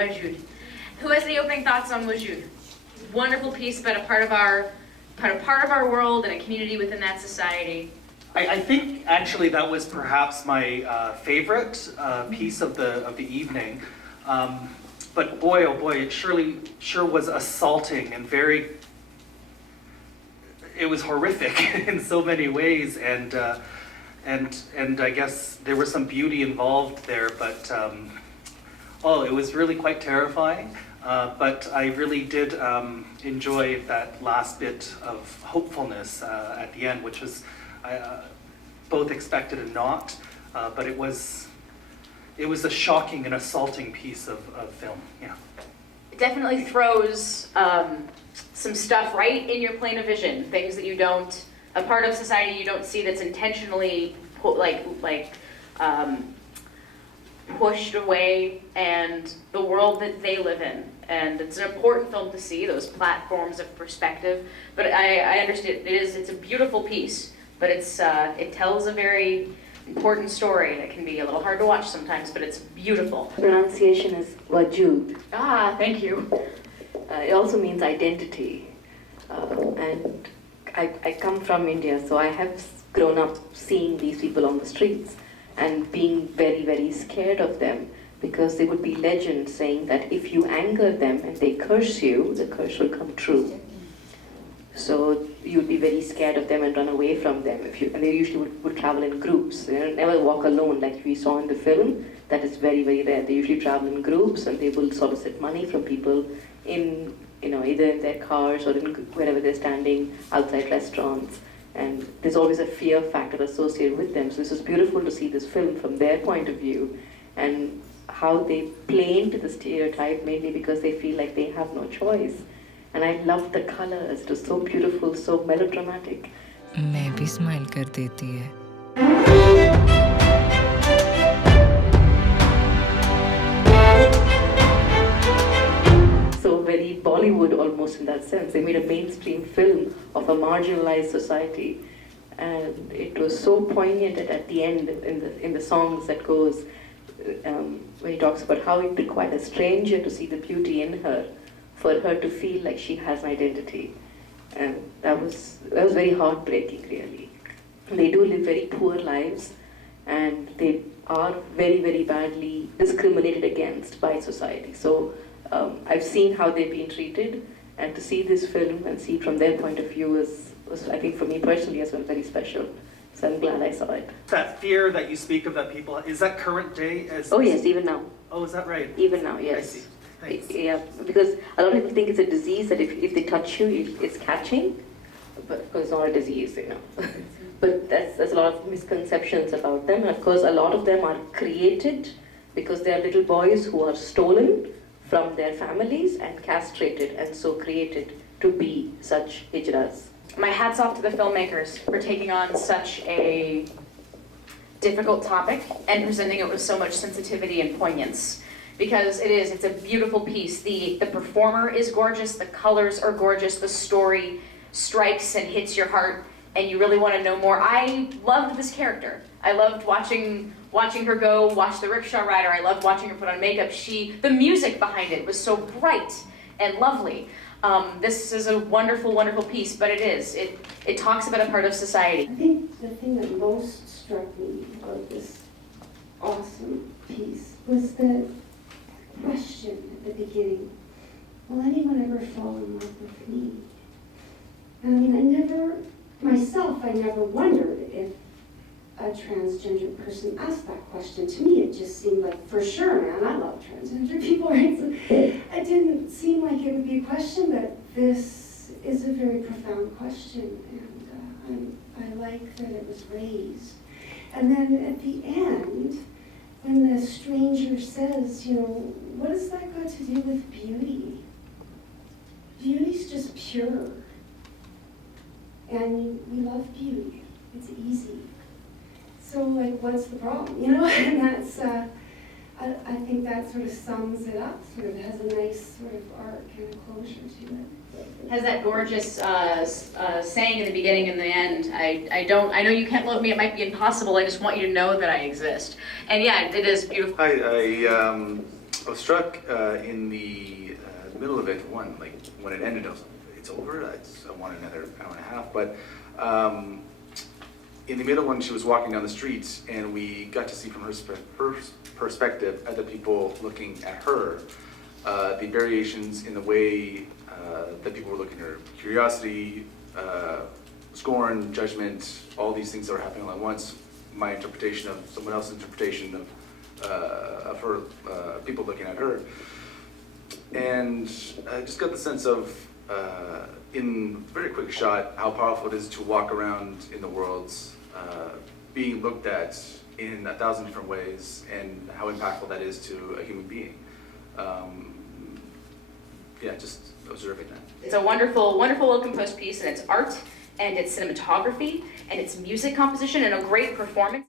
WAJOOD. Who has any opening thoughts on WAJOOD? Wonderful piece, but a part of our world and a community within that society. I think actually that was perhaps my favorite piece of the evening. But boy, oh boy, it sure was assaulting and it was horrific in so many ways, and I guess there was some beauty involved there, but it was really quite terrifying. But I really did enjoy that last bit of hopefulness at the end, which was both expected and not, but it was a shocking and assaulting piece of film, yeah. It definitely throws some stuff right in your plane of vision, things that you don't, a part of society you don't see that's intentionally pushed away, and the world that they live in. And it's an important film to see, those platforms of perspective. But I understand it's a beautiful piece, but it tells a very important story that can be a little hard to watch sometimes, but it's beautiful. Pronunciation is WAJOOD. Ah, thank you. It also means identity. And I come from India, so I have grown up seeing these people on the streets and being very, very scared of them, because there would be legends saying that if you anger them and they curse you, the curse will come true. So you'd be very scared of them and run away from them. And they usually would travel in groups. They never walk alone like we saw in the film. That is very, very rare. They usually travel in groups, and they will solicit money from people in, either in their cars or in wherever they're standing outside restaurants. And there's always a fear factor associated with them. So this is beautiful to see this film from their point of view, and how they play into the stereotype, mainly because they feel like they have no choice. And I love the colors. It was so beautiful, so melodramatic. मैं भी smile कर देती है. So very Bollywood almost in that sense. They made a mainstream film of a marginalized society, and it was so poignant at the end in the songs that goes where he talks about how it required a stranger to see the beauty in her for her to feel like she has an identity. And that was very heartbreaking, really. They do live very poor lives, and they are very, very badly discriminated against by society. So I've seen how they've been treated, and to see this film and see it from their point of view was, I think, for me personally as well, very special. So I'm glad I saw it. That fear that you speak of that people, is that current day? Oh yes, even now. Oh, is that right? Even now, yes. I see. Thanks. Yeah, because a lot of people think it's a disease that if they touch you, it's catching, but of course it's not a disease, But there's a lot of misconceptions about them. And of course, a lot of them are created because they are little boys who are stolen from their families and castrated, and so created to be such hijras. My hat's off to the filmmakers for taking on such a difficult topic and presenting it with so much sensitivity and poignance. Because it's a beautiful piece. The performer is gorgeous, the colors are gorgeous, the story strikes and hits your heart, and you really want to know more. I loved this character. I loved watching her go, watch the rickshaw rider. I loved watching her put on makeup. The music behind it was so bright and lovely. This is a wonderful, wonderful piece, but it talks about a part of society. I think the thing that most struck me about this awesome piece was the question at the beginning: will anyone ever fall in love with me? And I mean, I never wondered if a transgender person asked that question. To me, it just seemed like, for sure, man, I love transgender people, right? So it didn't seem like it would be a question, but this is a very profound question, and I like that it was raised. And then at the end, when the stranger says, what has that got to do with beauty? Beauty's just pure. And we love beauty. It's easy. So, what's the problem? And that's, I think that sort of sums it up, sort of has a nice sort of arc and closure to it. Has that gorgeous saying in the beginning and the end, I know you can't love me, it might be impossible, I just want you to know that I exist. And yeah, it is beautiful. I was struck in the middle of it, like when it ended, I was like, it's over, I want another hour and a half, but in the middle when she was walking down the street and we got to see from her perspective other people looking at her, the variations in the way that people were looking at her, curiosity, scorn, judgment, all these things that were happening all at once, my interpretation of someone else's interpretation of her, people looking at her. And I just got the sense of, in a very quick shot, how powerful it is to walk around in the world being looked at in 1,000 different ways, and how impactful that is to a human being. Yeah, just observing that. It's a wonderful, wonderful, well-composed piece, and it's art, and it's cinematography, and it's music composition, and a great performance.